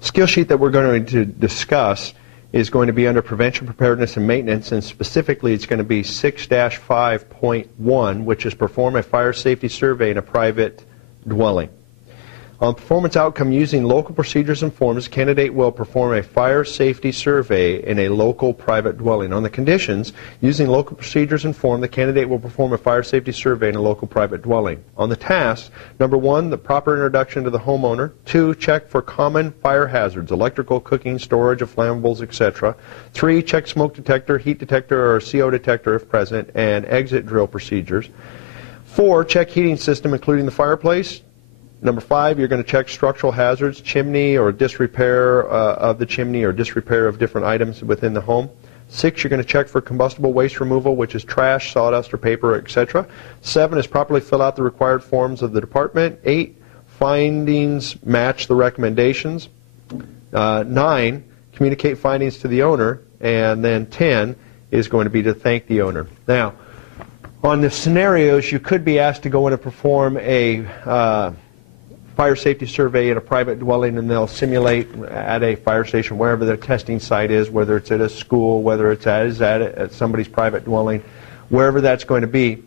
skill sheet that we're going to discuss is going to be under Prevention, Preparedness, and Maintenance, and specifically it's going to be 6-5.1, which is perform a fire safety survey in a private dwelling. On performance outcome using local procedures and forms, candidate will perform a fire safety survey in a local private dwelling. On the conditions, using local procedures and form, the candidate will perform a fire safety survey in a local private dwelling. On the tasks, number 1, the proper introduction to the homeowner. 2, check for common fire hazards, electrical, cooking, storage of flammables, etc. 3, check smoke detector, heat detector, or CO detector if present, and exit drill procedures. 4, check heating system, including the fireplace. Number 5, you're going to check structural hazards, chimney or disrepair of the chimney or disrepair of different items within the home. 6, you're going to check for combustible waste removal, which is trash, sawdust, or paper, etc. 7 is properly fill out the required forms of the department. 8, findings match the recommendations. 9, communicate findings to the owner. And then 10 is going to be to thank the owner. Now, on the scenarios, you could be asked to go in and perform a fire safety survey at a private dwelling, and they'll simulate at a fire station, wherever their testing site is, whether it's at a school, whether it's at somebody's private dwelling, wherever that's going to be.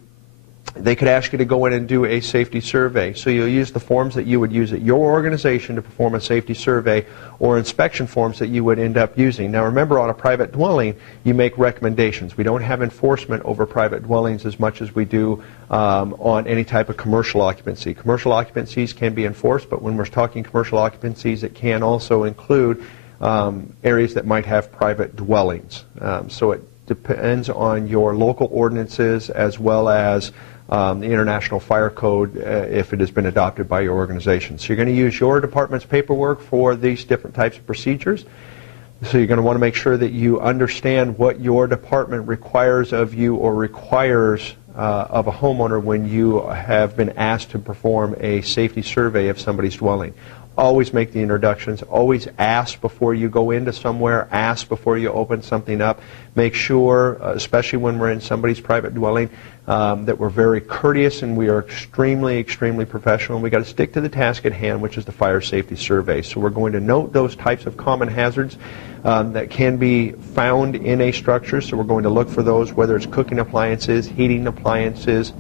They could ask you to go in and do a safety survey. So you'll use the forms that you would use at your organization to perform a safety survey, or inspection forms that you would end up using. Now remember, on a private dwelling, you make recommendations. We don't have enforcement over private dwellings as much as we do on any type of commercial occupancy. Commercial occupancies can be enforced, but when we're talking commercial occupancies, it can also include areas that might have private dwellings. So it depends on your local ordinances as well as the International Fire Code if it has been adopted by your organization. So you're going to use your department's paperwork for these different types of procedures. So you're going to want to make sure that you understand what your department requires of you or requires of a homeowner when you have been asked to perform a safety survey of somebody's dwelling. Always make the introductions. Always ask before you go into somewhere. Ask before you open something up. Make sure, especially when we're in somebody's private dwelling, that we're very courteous and we are extremely, extremely professional. And we've got to stick to the task at hand, which is the fire safety survey. So we're going to note those types of common hazards that can be found in a structure. So we're going to look for those, whether it's cooking appliances, heating appliances.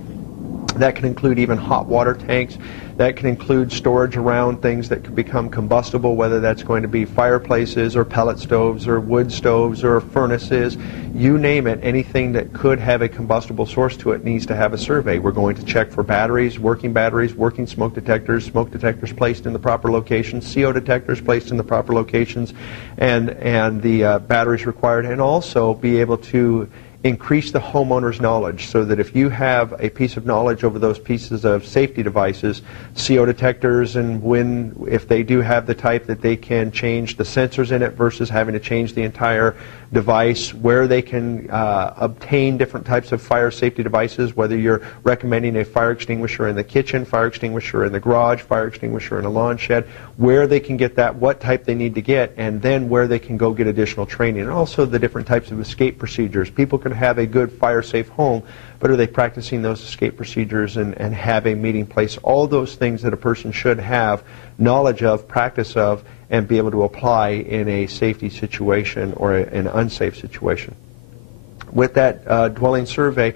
That can include even hot water tanks. That can include storage around things that could become combustible, whether that's going to be fireplaces or pellet stoves or wood stoves or furnaces. You name it, anything that could have a combustible source to it needs to have a survey. We're going to check for batteries, working smoke detectors placed in the proper locations, CO detectors placed in the proper locations, and the batteries required, and also be able to increase the homeowner's knowledge so that if you have a piece of knowledge over those pieces of safety devices, CO detectors, and if they do have the type that they can change the sensors in it versus having to change the entire device, where they can obtain different types of fire safety devices, whether you're recommending a fire extinguisher in the kitchen, fire extinguisher in the garage, fire extinguisher in a lawn shed, where they can get that, what type they need to get, and then where they can go get additional training. And also the different types of escape procedures. People can have a good fire-safe home, but are they practicing those escape procedures and have a meeting place? All those things that a person should have knowledge of, practice of, and be able to apply in a safety situation or an unsafe situation. With that dwelling survey,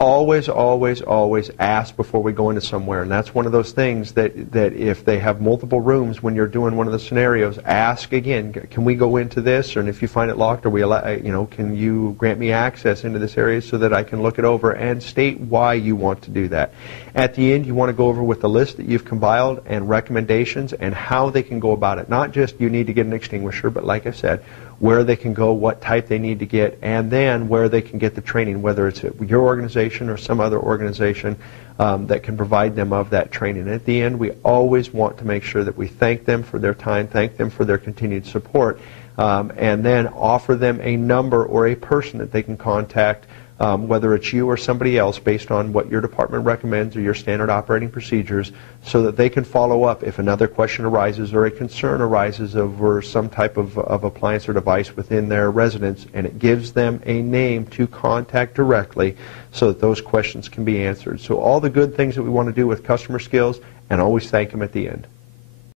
always, always, always ask before we go into somewhere. And that's one of those things that if they have multiple rooms when you're doing one of the scenarios, ask again, can we go into this? And if you find it locked, can you grant me access into this area so that I can look it over, and state why you want to do that. At the end, you want to go over with the list that you've compiled and recommendations and how they can go about it. Not just you need to get an extinguisher, but like I said, where they can go, what type they need to get, and then where they can get the training, whether it's at your organization or some other organization that can provide them of that training. And at the end, we always want to make sure that we thank them for their time, thank them for their continued support, and then offer them a number or a person that they can contact, whether it's you or somebody else, based on what your department recommends or your standard operating procedures, so that they can follow up if another question arises or a concern arises over some type of appliance or device within their residence, and it gives them a name to contact directly so that those questions can be answered. So all the good things that we want to do with customer skills, and always thank them at the end.